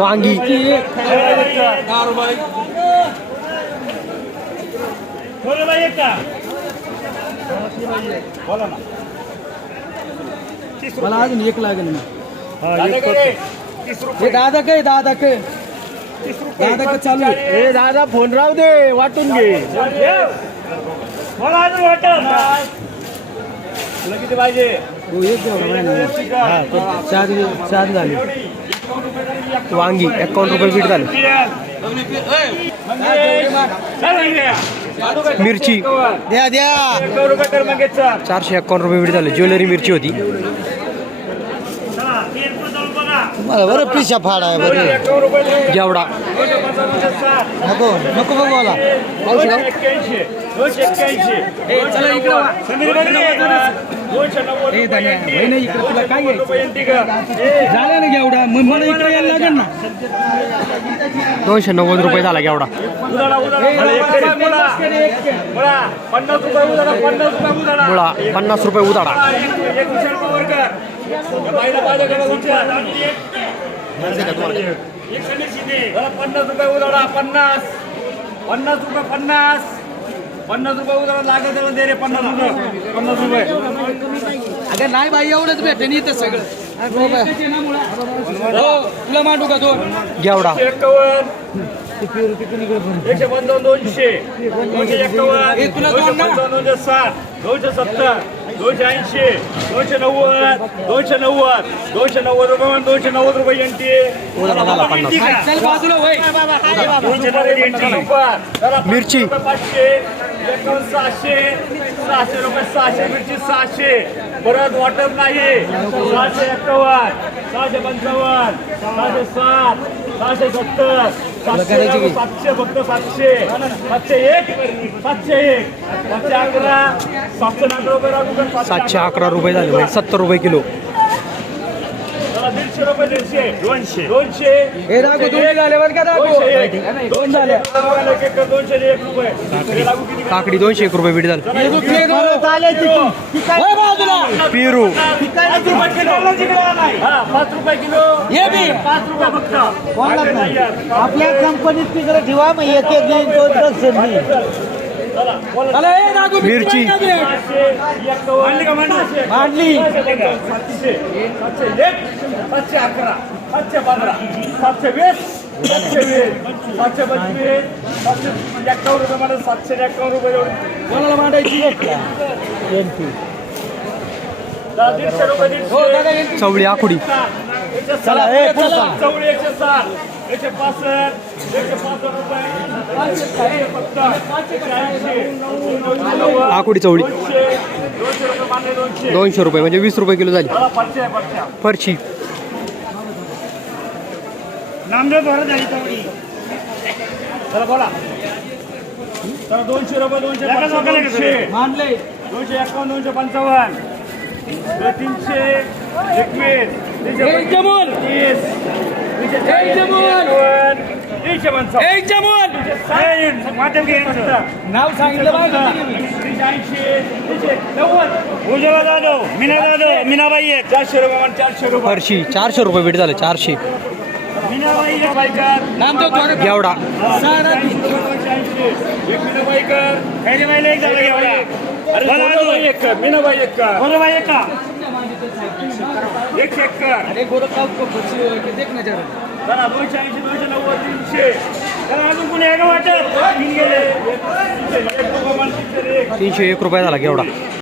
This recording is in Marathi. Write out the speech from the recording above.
वांगी. मला अजून एक लागेल ना. हे दादा काय दादा काय दादा काय चालू? ए दादा फोन राहू दे वाटून घे. तुला किती पाहिजे. हो, एक. चार चार झाले वांगी एकावन्न रुपये पीठ झालं मिरची. द्या द्या. चारशे एकावन्न रुपये पीठ झालं. ज्वेलरी मिरची होती. मला बरं पिशा फाड आहे बरं. जेवढा. नको नको बघू मला. एक्क्याऐंशी. दोनशे नव्वद ए धन्या भाई नाही इकडे तुला काय घ्यायचं? झालं ना एवढा मग मला इकडे यायला लागेल ना? दोनशे नव्वद रुपये झाला केवढा उदाडा मुळा मुळा पन्नास रुपये उदाडा पन्नास रुपये उदाडा मुळा पन्नास रुपये पन्नास उदाडा पन्नास. पन्नास रुपये पन्नास. पन्नास रुपये उदाडा लागेल त्याला दे रे पन्नास रुपये. पन्नास रुपये. अगं नाही बाई एवढंच भेटेन इथं सगळं. हो. हो, तुला मांडू का दोन? एक्कावन्न एकशे पंचावन्न दोनशे. दोनशे एक्कावन्न ए, तुला दोनशे? पंचावन्न दोनशे साठ. दोनशे सत्तर. दोनशे ऐंशी. दोनशे नव्वद. दोनशे नव्वद. दोनशे नव्वद रुपये दोनशे नव्वद रुपये होय. मिरची. एकावन्न सहाशे सहाशे रुपये सहाशे मिरची सहाशे. परत वाटत नाही. सहाशे एक्कावन्न सहाशे पंचावन्न सहाशे सात सहाशे सत्तर सातशे सातशे फक्त सातशे. सातशे एक सातशे एक. सातशे अकरा. सातशे अकरा रुपये? सातशे अकरा रुपये झाले. म्हणजे सत्तर रुपये किलो चला, दीडशे रुपये दीडशे दोनशे. दोनशे. हे दाखव दोन झाले बरं का एक. दोन झाले. दोनशे एक रुपये. लागू किती काकडी दोनशे एक रुपये पीठ झालं पेरू पाच रुपये किलो. हा पाच रुपये किलो. बी. पाच रुपये फक्त. आपल्या कंपनीत तिकडे ठेवा मग एक एक दोन दोन मिरची. मांडली सातशे अकरा सातशे पंधरा सातशे वीस सातशे वीस सातशे पंचवीस सातशे एक्कावन्न रुपये मला सातशे एक्कावन्न रुपये एवढे कोणाला मांडायची हो चवळी चला. चवळी एकशे साठ एकशे पासष्ट. आकुडी चवळी? दोनशे रुपये म्हणजे वीस रुपये किलो झाली. चला दोनशे रुपये दोनशे पंचावन्न, दोनशे. एकावन्न दोनशे पंचावन्न. तीनशे एकवीस. तीनशे तीस. तीनशे एक जमून. नाव सांगितलं उज्ज्वला जाधव मीना जाधव मीनाबाई एक. चारशे रुपये चारशे रुपये. फरशी चारशे रुपये पीठ झालं चारशे. मीनाबाई एक बायकर. नामदेव घेवडा सारा एक मीनाबाईकर काही बाईला एक झाला मीनाबाई एक. मीनाबाई एक. कर मीनाबाई एक. का एक. एक. कर अरे गोरखगाव को बच्ची के देख ना जरा चला दोनशे ऐंशी दोनशे नव्वद. तीनशे एक रुपये झाला केवढा